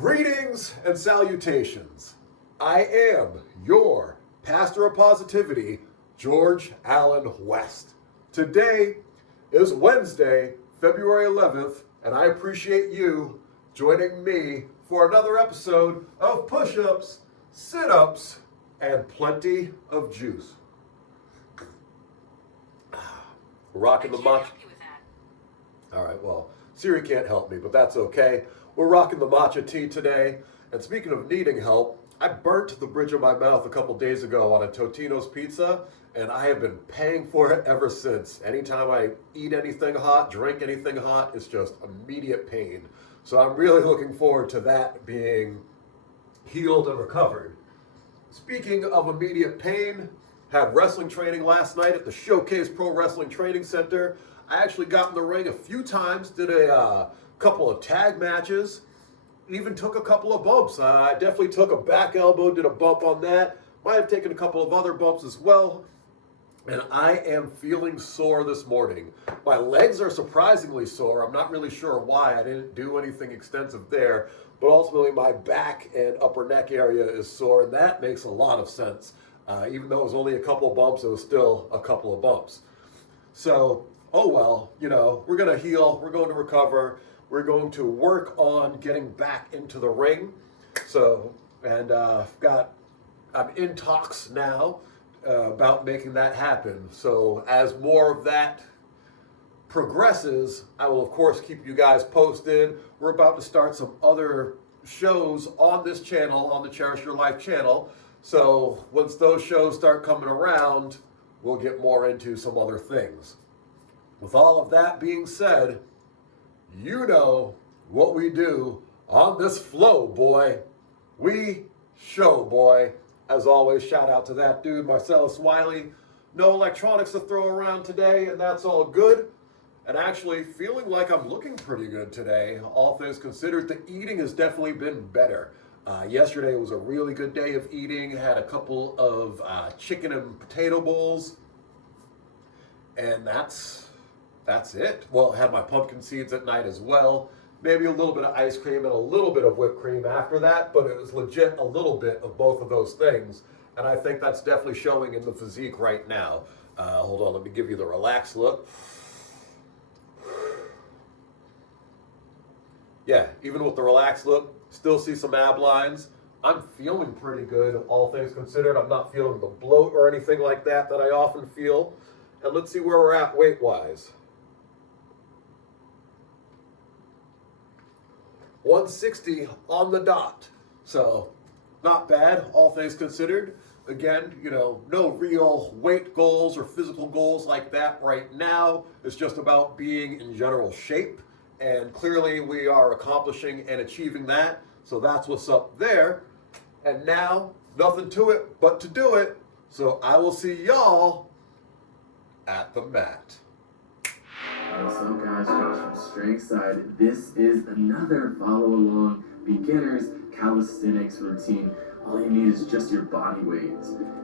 Greetings and salutations. I am your pastor of positivity, George Allen West. Today is Wednesday, February 11th, and I appreciate you joining me for another episode of Pushups, Situps, and plenty of juice. Rocking the matcha. All right, well, Siri can't help me, but that's okay. We're rocking the matcha tea today. And speaking of needing help, I burnt the bridge of my mouth a couple days ago on a Totino's pizza, and I have been paying for it ever since. Anytime I eat anything hot, drink anything hot, it's just immediate pain. So I'm really looking forward to that being healed and recovered. Speaking of immediate pain, had wrestling training last night at the Showcase Pro Wrestling Training Center. I actually got in the ring a few times, did a couple of tag matches, even took a couple of bumps. I definitely took a back elbow, did a bump on that. Might have taken a couple of other bumps as well. And I am feeling sore this morning. My legs are surprisingly sore. I'm not really sure why. I didn't do anything extensive there. But ultimately my back and upper neck area is sore, and that makes a lot of sense. Even though it was only a couple of bumps, it was still a couple of bumps. So, oh well, we're going to heal. We're going to recover. We're going to work on getting back into the ring. So, and I'm in talks now about making that happen. So as more of that progresses, I will of course keep you guys posted. We're about to start some other shows on this channel, on the Cherish Your Life channel. So once those shows start coming around, we'll get more into some other things. With all of that being said, you know what we do on this flow, boy. We show, boy. As always, shout out to that dude, Marcellus Wiley. No electronics to throw around today, and that's all good. And actually feeling like I'm looking pretty good today, all things considered. The eating has definitely been better. Yesterday was a really good day of eating. Had a couple of chicken and potato bowls. And that's it. Well, had my pumpkin seeds at night as well. Maybe a little bit of ice cream and a little bit of whipped cream after that, but it was legit a little bit of both of those things. And I think that's definitely showing in the physique right now. Hold on, let me give you the relaxed look. Yeah, even with the relaxed look, still see some ab lines. I'm feeling pretty good, all things considered. I'm not feeling the bloat or anything like that I often feel. And let's see where we're at weight-wise. 160 on the dot. So, not bad, all things considered. Again, no real weight goals or physical goals like that right now. It's just about being in general shape. And clearly we are accomplishing and achieving that. So that's what's up there. And now, nothing to it but to do it. So I will see y'all at the mat. What's up, guys? Josh from Strength Side. This is another follow-along beginners calisthenics routine. All you need is just your body weight.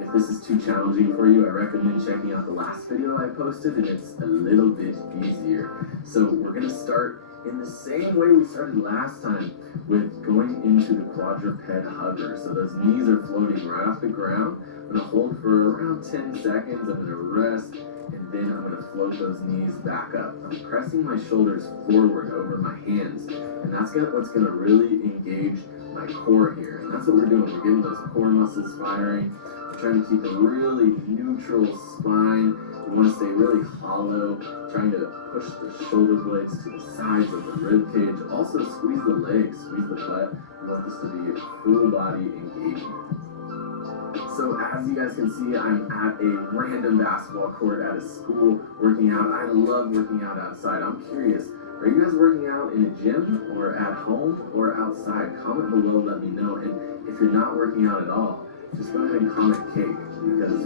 If this is too challenging for you, I recommend checking out the last video I posted, and it's a little bit easier. So we're going to start in the same way we started last time, with going into the quadruped hugger. So those knees are floating right off the ground. I'm going to hold for around 10 seconds. I'm going to rest, and then I'm going to float those knees back up. I'm pressing my shoulders forward over my hands, and that's what's going to really engage my core here. And that's what we're doing. We're getting those core muscles firing. We're trying to keep a really neutral spine. We want to stay really hollow, trying to push the shoulder blades to the sides of the rib cage. Also squeeze the legs, squeeze the butt. We want this to be a full body engagement. So as you guys can see, I'm at a random basketball court at a school working out. I love working out outside. I'm curious, are you guys working out in a gym or at home or outside? Comment below, let me know. And if you're not working out at all, just go ahead and comment cake, because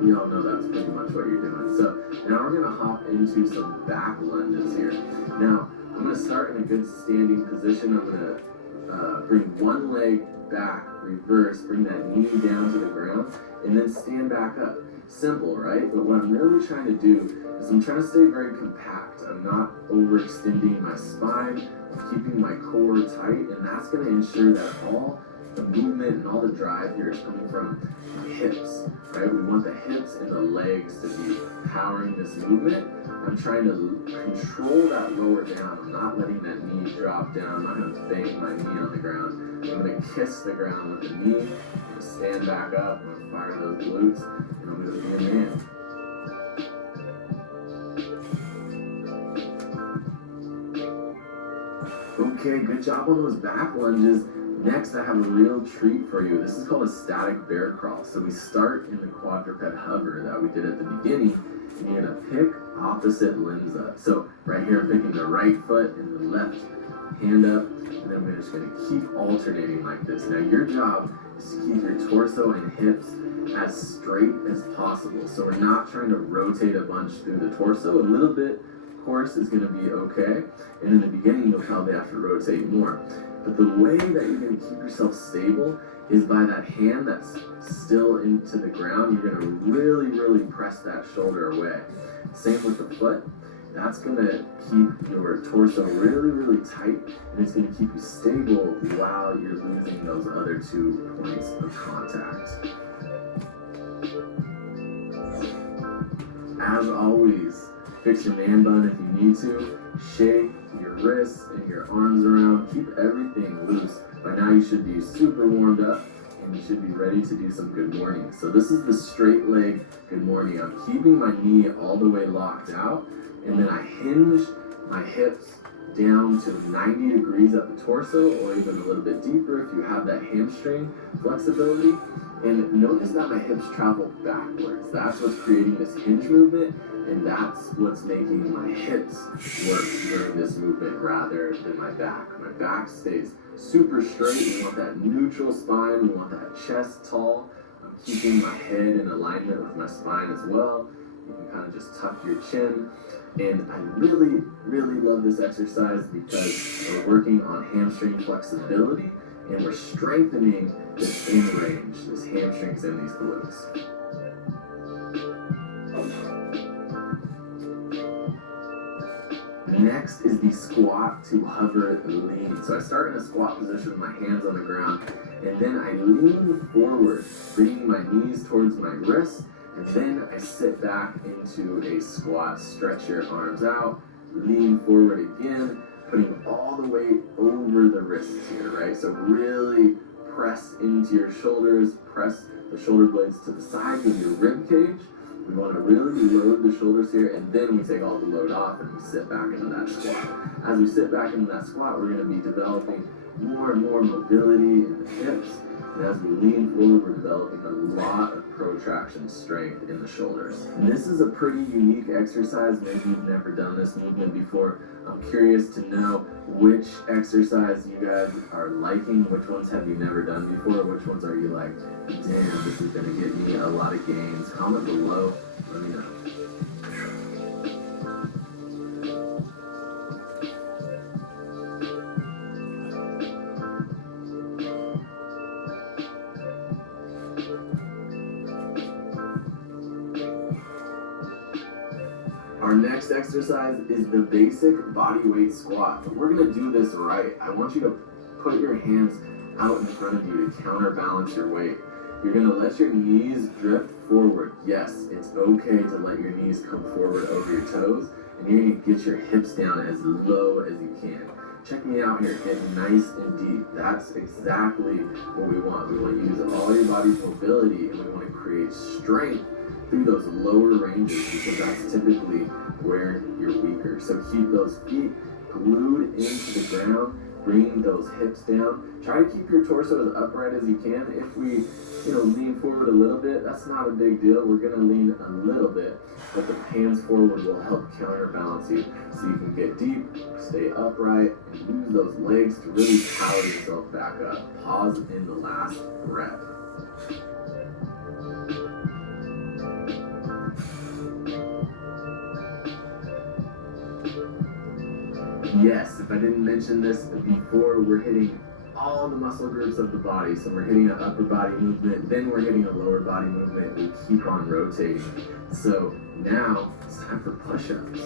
we all know that's pretty much what you're doing. So now we're gonna hop into some back lunges here. Now, I'm gonna start in a good standing position. I'm gonna bring one leg back, reverse, bring that knee down to the ground, and then stand back up. simple, right? But what I'm really trying to do is I'm trying to stay very compact. I'm not overextending my spine. I'm keeping my core tight, and that's going to ensure that all the movement and all the drive here is coming from my hips, right? We want the hips and the legs to be powering this movement. I'm trying to control that lower down. I'm not letting that knee drop down. I'm not going to bank my knee on the ground. I'm going to kiss the ground with the knee. I'm going to stand back up. I'm going to fire those glutes, and I'm going to be a man. Okay, good job on those back lunges. Next, I have a real treat for you. This is called a static bear crawl. So we start in the quadruped hover that we did at the beginning, and you're gonna pick opposite limbs up. So right here, I'm picking the right foot and the left hand up, and then we're just gonna keep alternating like this. Now your job is to keep your torso and hips as straight as possible. So we're not trying to rotate a bunch through the torso. A little bit, of course, is gonna be okay. And in the beginning, you'll probably have to rotate more. But the way that you're going to keep yourself stable is by that hand that's still into the ground. You're going to really, really press that shoulder away. Same with the foot. That's going to keep your torso really, really tight, and it's going to keep you stable while you're losing those other 2 points of contact. As always, fix your man bun if you need to. Shake your wrists and your arms around. Keep everything loose. By now you should be super warmed up, and you should be ready to do some good morning. So this is the straight leg good morning. I'm keeping my knee all the way locked out, and then I hinge my hips down to 90 degrees at the torso, or even a little bit deeper if you have that hamstring flexibility. And notice that my hips travel backwards. That's what's creating this hinge movement, and that's what's making my hips work during this movement rather than my back. My back stays super straight. We want that neutral spine. We want that chest tall. I'm keeping my head in alignment with my spine as well. You can kind of just tuck your chin. And I really, really love this exercise because we're working on hamstring flexibility, and we're strengthening this in range, this hamstrings and these glutes. Next is the squat to hover lean. So I start in a squat position with my hands on the ground, and then I lean forward, bringing my knees towards my wrists, and then I sit back into a squat. Stretch your arms out, lean forward again, putting all the weight over the wrists here, right? So really press into your shoulders, press the shoulder blades to the sides of your rib cage. We want to really load the shoulders here, and then we take all the load off and we sit back into that squat. As we sit back into that squat, we're going to be developing more and more mobility in the hips. And as we lean forward, we're developing a lot of protraction strength in the shoulders. And this is a pretty unique exercise. Maybe you've never done this movement before. I'm curious to know which exercise you guys are liking. Which ones have you never done before? Which ones are you like, damn, this is going to get me a lot of gains? Comment below. Let me know. Our next exercise is the basic body weight squat. But we're going to do this right. I want you to put your hands out in front of you to counterbalance your weight. You're going to let your knees drift forward. Yes, it's okay to let your knees come forward over your toes, and you're going to get your hips down as low as you can. Check me out here, get nice and deep. That's exactly what we want. We want to use all your body's mobility, and we want to create strength through those lower ranges, because that's typically where you're weaker. So keep those feet glued into the ground, bring those hips down. Try to keep your torso as upright as you can. If we, lean forward a little bit, that's not a big deal. We're gonna lean a little bit, but the hands forward will help counterbalance you so you can get deep, stay upright, and use those legs to really power yourself back up. Pause in the last rep. Yes, if I didn't mention this before, we're hitting all the muscle groups of the body. So we're hitting an upper body movement, then we're hitting a lower body movement. We keep on rotating. So now it's time for push-ups.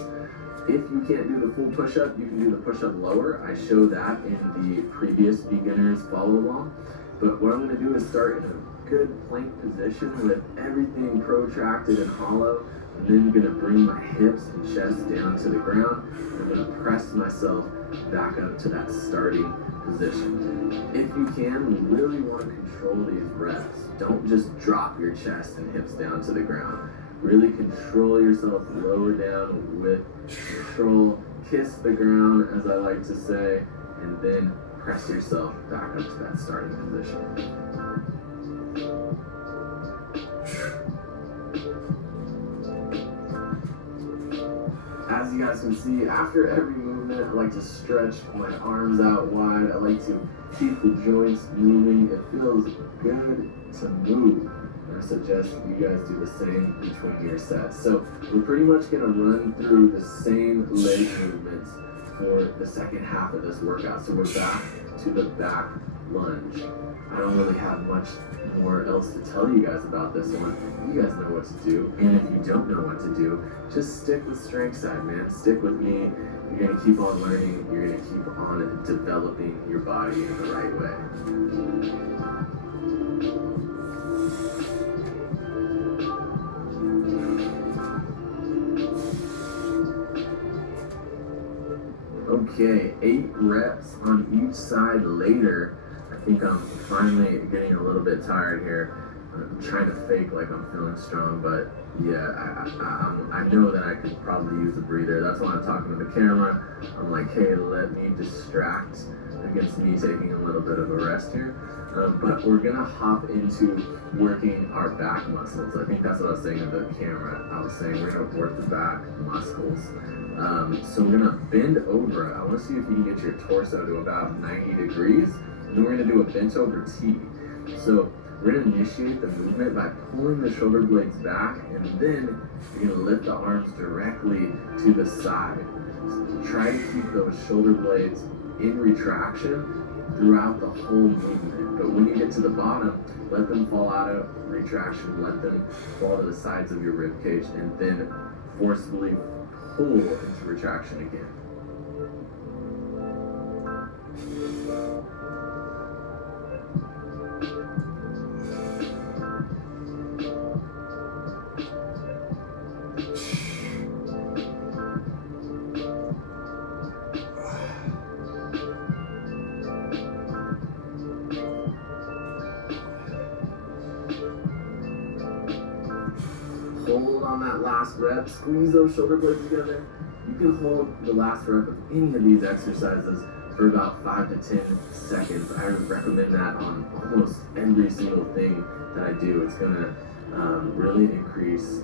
If you can't do the full push-up, you can do the push-up lower. I showed that in the previous beginners follow-along. But what I'm going to do is start in a good plank position with everything protracted and hollow. And then I'm going to bring my hips and chest down to the ground. And I'm going to press myself back up to that starting position. If you can, we really want to control these reps. Don't just drop your chest and hips down to the ground. Really control yourself lower down with control. Kiss the ground, as I like to say, and then press yourself back up to that starting position. As you guys can see, after every movement, I like to stretch my arms out wide. I like to keep the joints moving. It feels good to move. I suggest you guys do the same between your sets. So we're pretty much going to run through the same leg movements for the second half of this workout. So we're back to the back lunge. I don't really have much more else to tell you guys about this one. You guys know what to do. And if you don't know what to do, just stick with strength side, man. Stick with me. You're going to keep on learning. You're going to keep on developing your body in the right way. Okay, 8 reps on each side later. I think I'm finally getting a little bit tired here. I'm trying to fake like I'm feeling strong, but yeah, I know that I could probably use a breather. That's why I'm talking to the camera. I'm like, hey, let me distract against me taking a little bit of a rest here. But we're gonna hop into working our back muscles. I think that's what I was saying to the camera. I was saying we're gonna work the back muscles. So we're gonna bend over. I wanna see if you can get your torso to about 90 degrees. And then we're gonna do a bent over T. So we're gonna initiate the movement by pulling the shoulder blades back, and then you're gonna lift the arms directly to the side. So try to keep those shoulder blades in retraction throughout the whole movement. But when you get to the bottom, let them fall out of retraction, let them fall to the sides of your rib cage, and then forcefully pull into retraction again. Hold on that last rep, squeeze those shoulder blades together. You can hold the last rep of any of these exercises for about 5 to 10 seconds. I recommend that on almost every single thing that I do. It's gonna really increase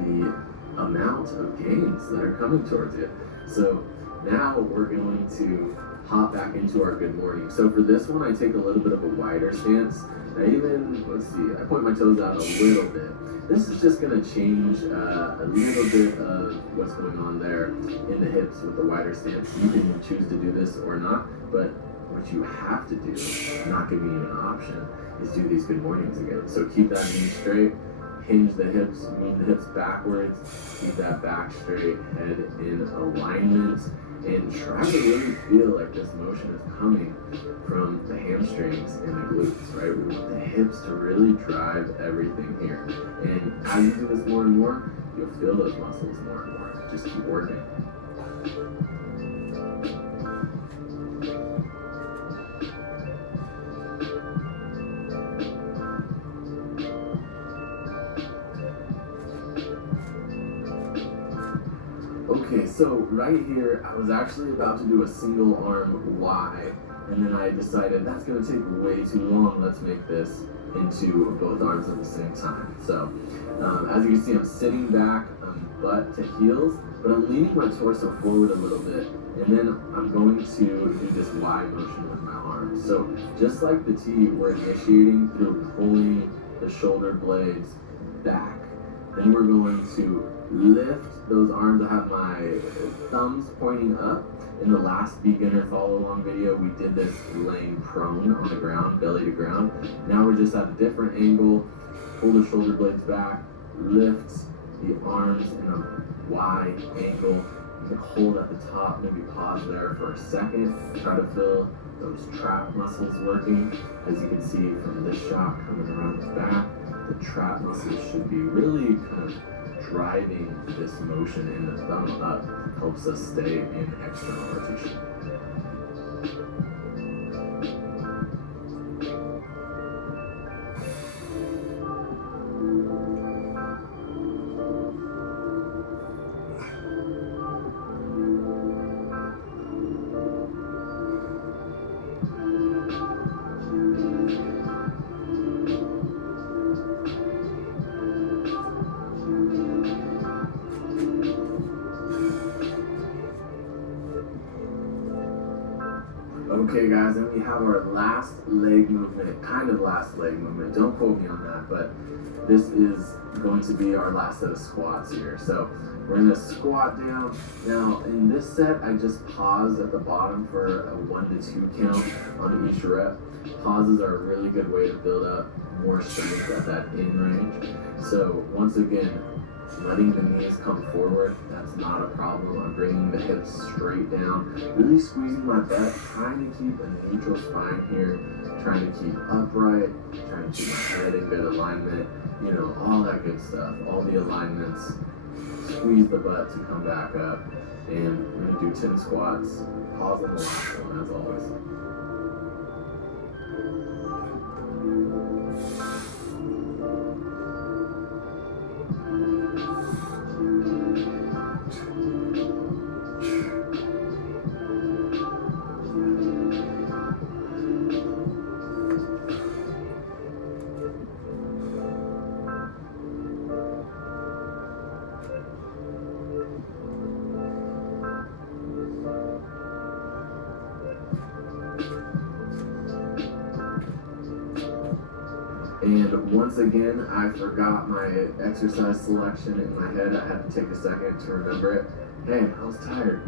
the amount of gains that are coming towards you. So now we're going to hop back into our good morning. So for this one, I take a little bit of a wider stance. I even, I point my toes out a little bit. This is just going to change a little bit of what's going on there in the hips with the wider stance. You can choose to do this or not, but what you have to do, I'm not giving you an option, is do these good mornings again. So keep that knee straight, hinge the hips, move the hips backwards, keep that back straight, head in alignment, and try to really feel like this motion is coming from the hamstrings and the glutes, right? We want the hips to really drive everything here. And as you do this more and more, you'll feel those muscles more and more. Just keep working. Okay, so right here, I was actually about to do a single arm Y, and then I decided that's gonna take way too long. Let's make this into both arms at the same time. So, as you can see, I'm sitting back, butt to heels, but I'm leaning my torso forward a little bit, and then I'm going to do this Y motion with my arms. So, just like the T, we're initiating through pulling the shoulder blades back. Then we're going to lift those arms. I have my thumbs pointing up. In the last beginner follow-along video, we did this laying prone on the ground, belly to ground. Now we're just at a different angle. Pull the shoulder blades back, lift the arms in a wide angle. You can hold at the top, maybe pause there for a second. Try to feel those trap muscles working. As you can see from this shot coming around his back, the trap muscles should be really kind of driving this motion, and the thumb up helps us stay in external rotation. Okay guys, and we have our last leg movement, kind of last leg movement, don't quote me on that, but this is going to be our last set of squats here. So we're gonna squat down. Now in this set, I just paused at the bottom for a 1 to 2 count on each rep. Pauses are a really good way to build up more strength at that in range. So once again, letting the knees come forward, that's not a problem. I'm bringing the hips straight down, really squeezing my butt, trying to keep a neutral spine here, trying to keep upright, trying to keep my head in good alignment, you know, all that good stuff, all the alignments. Squeeze the butt to come back up, and we're gonna do 10 squats. Pause on the last one as always. And once again, I forgot my exercise selection in my head. I had to take a second to remember it. Hey, I was tired.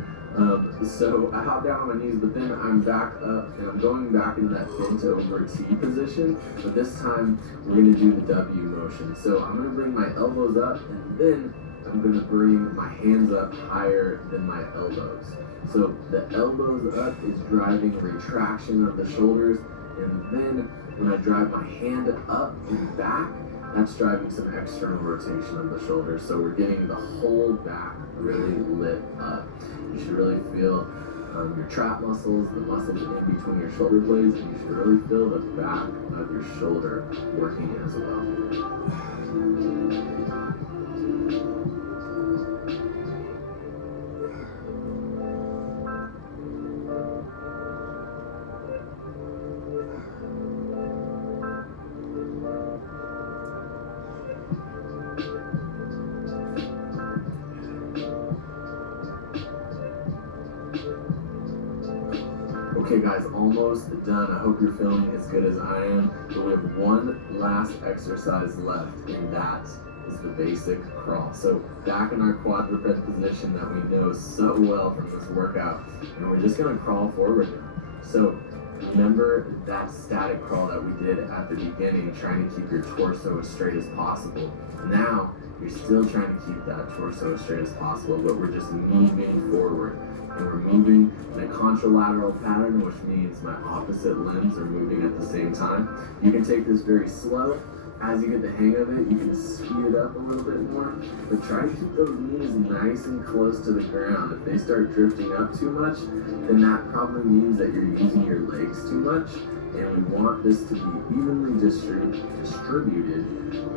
So I hopped down on my knees, but then I'm back up and I'm going back into that bent over T position. But this time we're gonna do the W motion. So I'm gonna bring my elbows up, and then I'm gonna bring my hands up higher than my elbows. So the elbows up is driving retraction of the shoulders, and then when I drive my hand up and back, that's driving some external rotation of the shoulders. So we're getting the whole back really lit up. You should really feel your trap muscles, the muscles in between your shoulder blades, and you should really feel the back of your shoulder working as well. Okay guys, almost done. I hope you're feeling as good as I am. But we have one last exercise left, and that is the basic crawl. So back in our quadruped position that we know so well from this workout, and we're just gonna crawl forward now. So remember that static crawl that we did at the beginning, trying to keep your torso as straight as possible. Now, you're still trying to keep that torso as straight as possible, but we're just moving forward. And we're moving in a contralateral pattern, which means my opposite limbs are moving at the same time. You can take this very slow. As you get the hang of it, you can speed it up a little bit more, but try to keep those knees nice and close to the ground. If they start drifting up too much, then that probably means that you're using your legs too much, and we want this to be evenly distributed,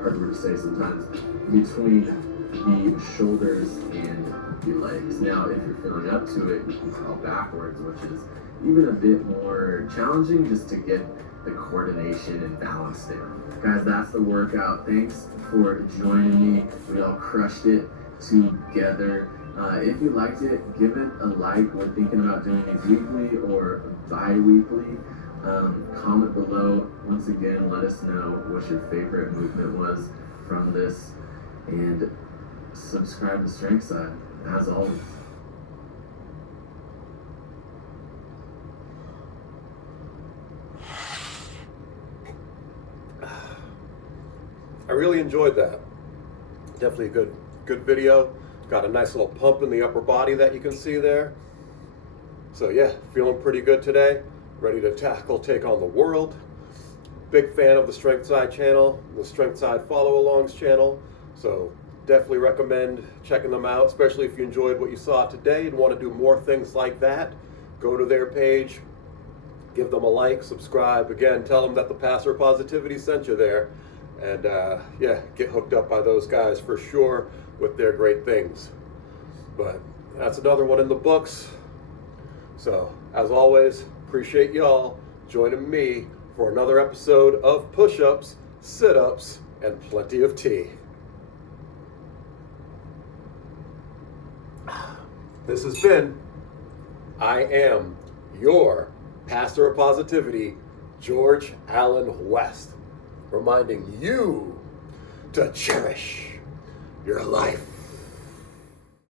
hard word to say sometimes, between the shoulders and the legs. Now, if you're feeling up to it, you can crawl backwards, which is even a bit more challenging just to get the coordination and balance there. Guys, that's the workout. Thanks for joining me. We all crushed it together. If you liked it, give it a like. We're thinking about doing these weekly or bi-weekly. Comment below. Once again, let us know what your favorite movement was from this and subscribe to Strength Side, as always. I really enjoyed that. Definitely a good video. Got a nice little pump in the upper body that you can see there. So yeah, feeling pretty good today. Ready to take on the world. Big fan of the Strength Side channel, the Strength Side follow-alongs channel. So definitely recommend checking them out, especially if you enjoyed what you saw today and want to do more things like that. Go to their page, give them a like, subscribe. Again, tell them that the Passer Positivity sent you there. And yeah, get hooked up by those guys for sure with their great things. But that's another one in the books. So, as always, appreciate y'all joining me for another episode of Push-Ups, Sit-Ups, and plenty of tea. This has been I Am Your Pastor of Positivity, George Allen West, reminding you to cherish your life.